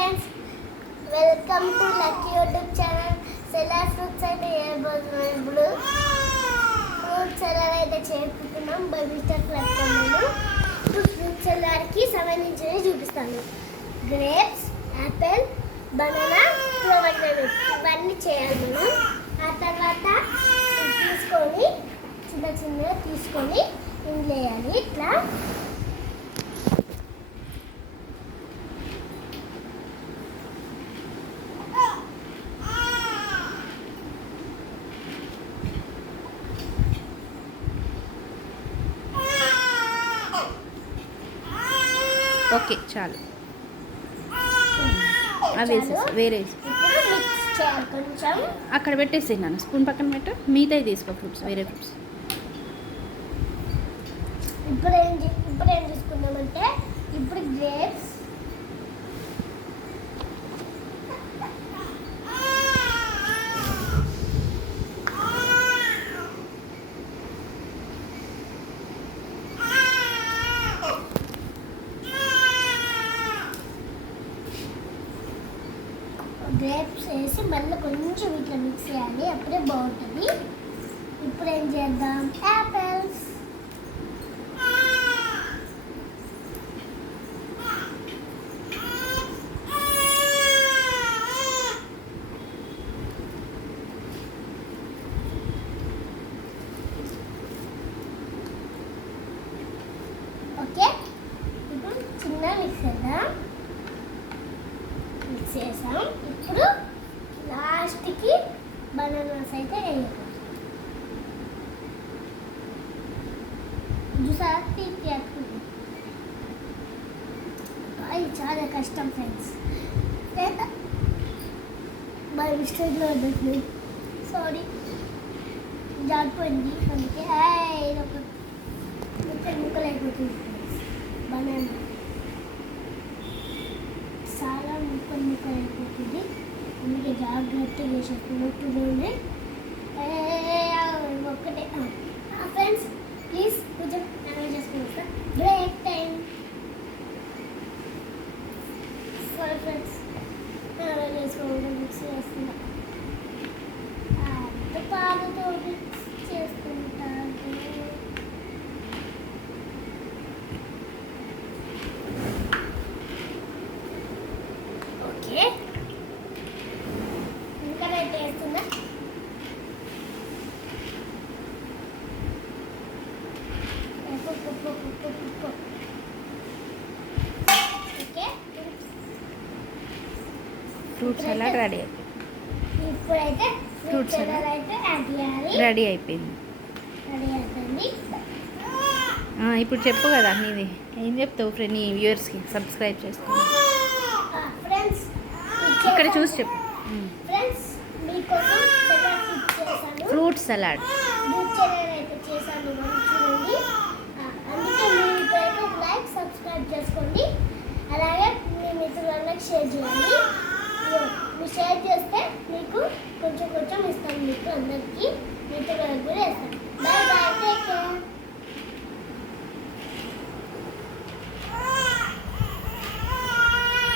Friends, welcome to lucky YouTube channel. Cellar fruits అయితే చేయబోతున్నాం. ఇప్పుడు ఫ్రూట్ సలాడ్ అయితే చేసుకుంటున్నాం. బబిస్టర్ ప్లాట్ఫామ్లో ఇప్పుడు ఫ్రూట్ సలాడ్కి సంబంధించినవి చూపిస్తాను. గ్రేప్స్, యాపిల్, బనానా, పొమగ్రానేట్ ఇవన్నీ చేయాలి మనం. ఆ తర్వాత తీసుకొని చిన్నగా తీసుకొని ఇందులో వేయాలి. ఇట్లా ఓకే చాలు. అవి వేరే అక్కడ పెట్టేసి నాన్న స్పూన్ పక్కన పెట్టు. మిగతాయి తీసుకో ఫ్రూట్స్, వేరే ఫ్రూట్స్. ఇప్పుడు ఏం తీసుకున్నామంటే ఇప్పుడు గ్రేప్స్, గ్రేప్స్ వేసి మళ్ళీ కొంచెం ఇట్లా మిక్స్ చేయాలి, అప్పుడే బాగుంటుంది. ఇప్పుడు ఏం చేద్దాం, యాపిల్స్, ఓకే. ఇప్పుడు చిన్న మిక్స్ చేద్దాం. మిక్స్ చేసాం. ఇప్పుడు లాస్ట్కి బనానాస్ అయితే వేయాలి. చూసారా తీసేస్తుంది. అది చాలా కష్టం ఫ్రెండ్స్. బై మిస్టేక్లో ఉంటుంది, సారీ, జారిపోయింది. అందుకే ఇది ఒక ముక్కలు అయిపోతుంది ఫ్రెండ్స్. బనానా చాలా ముక్కలు అయిపోతుంది, అందుకే జాగ్రత్తగా చేసేస్తున్నట్టునే ఒక్కటే. ఫ్రెండ్స్ ప్లీజ్ కొంచెం అరేంజ్ చేసుకుంటా. Break time. Sorry friends, arrange చేసుకోవడం మిక్స్ చేస్తున్నా. పాలతో మిక్స్ చేసుకుంటాను. ఓకే, ఇంకా రెడీ చేస్తున్నా. ఓకే, ఫ్రూట్ సలాడ్ రెడీ అయిపోయింది. ఇప్పుడైతే ఫ్రూట్ సలాడ్ అయితే యాడ్ చేయాలి. రెడీ అయిపోయింది. ఇప్పుడు చెప్పు కదా నీది ఏం చెప్తావు ఫ్రెండ్, నీ వ్యూవర్స్కి సబ్స్క్రైబ్ చేసుకో. ఫ్రెండ్స్ ఇక్కడ చూసి చెప్పు. ఫ్రెండ్స్ మీకోసం ఫ్రూట్ సలాడ్ అయితే చేశాను, చూడండి. అందుకే మీరు ఇప్పుడైతే లైక్ సబ్స్క్రైబ్ చేసుకోండి. అలాగే మీ మిత్రులందరికీ షేర్ చేయండి. మీరు షేర్ చేస్తే మీ